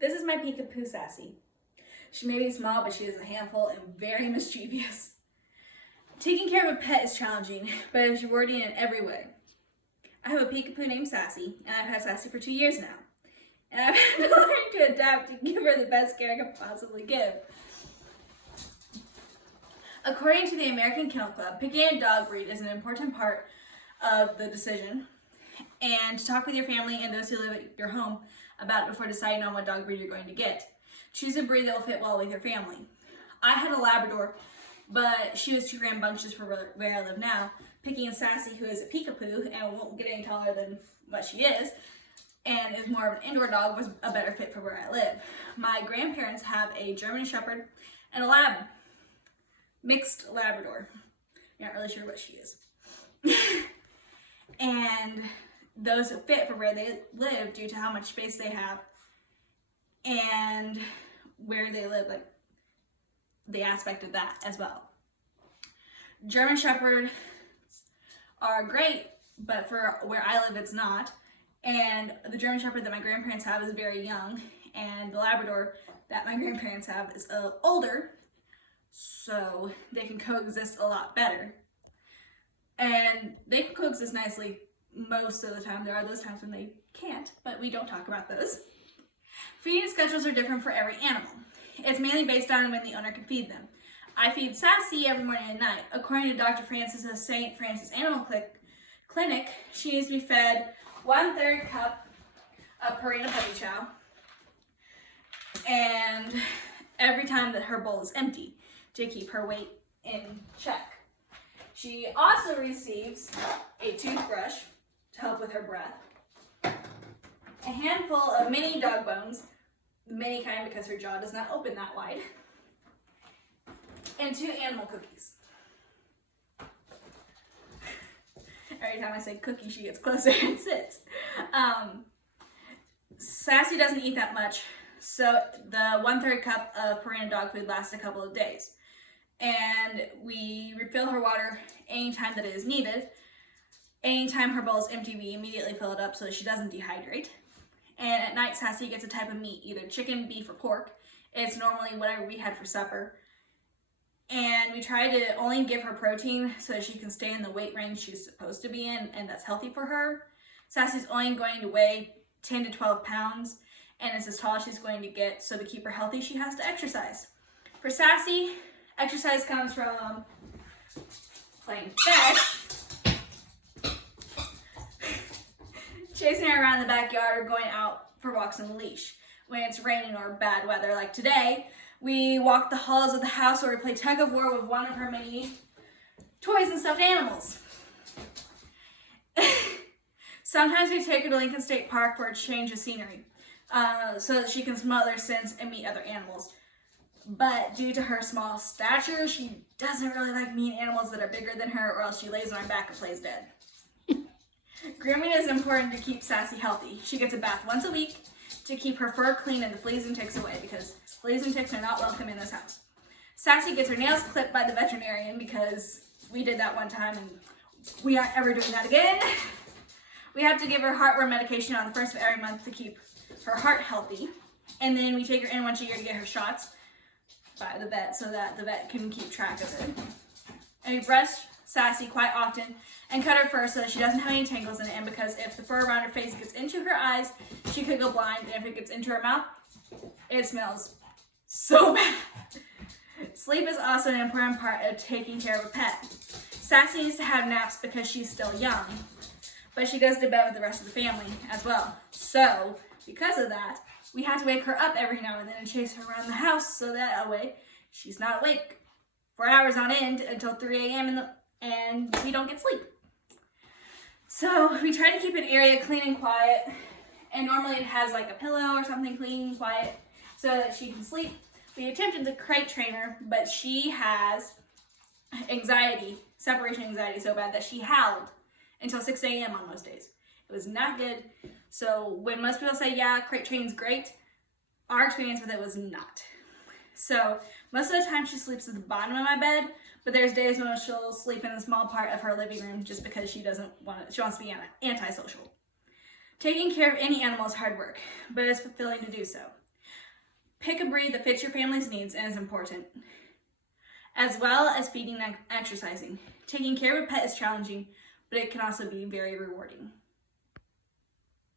This is my peekapoo Sassy. She may be small, but she is a handful and very mischievous. Taking care of a pet is challenging, but it's rewarding in every way. I have a peekapoo named Sassy, and I've had Sassy for 2 years now. And I've had to learn to adapt and give her the best care I can possibly give. According to the American Kennel Club, picking a dog breed is an important part of the decision, and to talk with your family and those who live at your home about it before deciding on what dog breed you're going to get. Choose a breed that will fit well with your family. I had a Labrador, but she was too rambunctious for where I live now. Picking a Sassy, who is a peekapoo and won't get any taller than what she is, and is more of an indoor dog, was a better fit for where I live. My grandparents have a German Shepherd and a Lab. Mixed Labrador. You're not really sure what she is. And those fit for where they live due to how much space they have and where they live, like the aspect of that as well. German Shepherds are great, but for where I live it's not. And the German Shepherd that my grandparents have is very young, and the Labrador that my grandparents have is older, so they can coexist a lot better. And they can coexist nicely most of the time. There are those times when they can't, but we don't talk about those. Feeding schedules are different for every animal. It's mainly based on when the owner can feed them. I feed Sassy every morning and night. According to Dr. Francis of St. Francis Animal Clinic, she needs to be fed 1/3 cup of Purina puppy chow, and every time that her bowl is empty, to keep her weight in check. She also receives a toothbrush to help with her breath, a handful of mini dog bones, the mini kind because her jaw does not open that wide, and 2 animal cookies. Every time I say cookie, she gets closer and sits. Sassy doesn't eat that much, so the 1/3 cup of Purina dog food lasts a couple of days. And we refill her water anytime that it is needed. Anytime her bowl is empty, we immediately fill it up so that she doesn't dehydrate. And at night, Sassy gets a type of meat, either chicken, beef, or pork. It's normally whatever we had for supper. And we try to only give her protein so that she can stay in the weight range she's supposed to be in, and that's healthy for her. Sassy's only going to weigh 10 to 12 pounds, and it's as tall as she's going to get, so to keep her healthy, she has to exercise. For Sassy, exercise comes from playing fetch, chasing her around the backyard, or going out for walks on the leash. When it's raining or bad weather like today, we walk the halls of the house or we play tug of war with one of her many toys and stuffed animals. Sometimes we take her to Lincoln State Park for a change of scenery, so that she can smell their scents and meet other animals. But due to her small stature, she doesn't really like meeting animals that are bigger than her, or else she lays on her back and plays dead. Grooming is important to keep Sassy healthy. She gets a bath once a week to keep her fur clean and the fleas and ticks away, because fleas and ticks are not welcome in this house. Sassy gets her nails clipped by the veterinarian because we did that one time and we aren't ever doing that again. We have to give her heartworm medication on the first of every month to keep her heart healthy. And then we take her in once a year to get her shots by the vet so that the vet can keep track of it. And we brush Sassy quite often and cut her fur so that she doesn't have any tangles in it, and because if the fur around her face gets into her eyes, she could go blind, and if it gets into her mouth, it smells so bad. Sleep is also an important part of taking care of a pet. Sassy needs to have naps because she's still young, but she goes to bed with the rest of the family as well. So, because of that, we have to wake her up every now and then and chase her around the house so that way she's not awake for hours on end until 3 a.m. and we don't get sleep. So we try to keep an area clean and quiet, and normally it has like a pillow or something clean and quiet so that she can sleep. We attempted to crate train her, but she has anxiety, separation anxiety so bad that she howled until 6 a.m. on most days. It was not good. So when most people say, yeah, crate training's great, our experience with it was not. So most of the time she sleeps at the bottom of my bed, but there's days when she'll sleep in a small part of her living room just because she wants to be antisocial. Taking care of any animal is hard work, but it's fulfilling to do so. Pick a breed that fits your family's needs and is important, as well as feeding and exercising. Taking care of a pet is challenging, but it can also be very rewarding.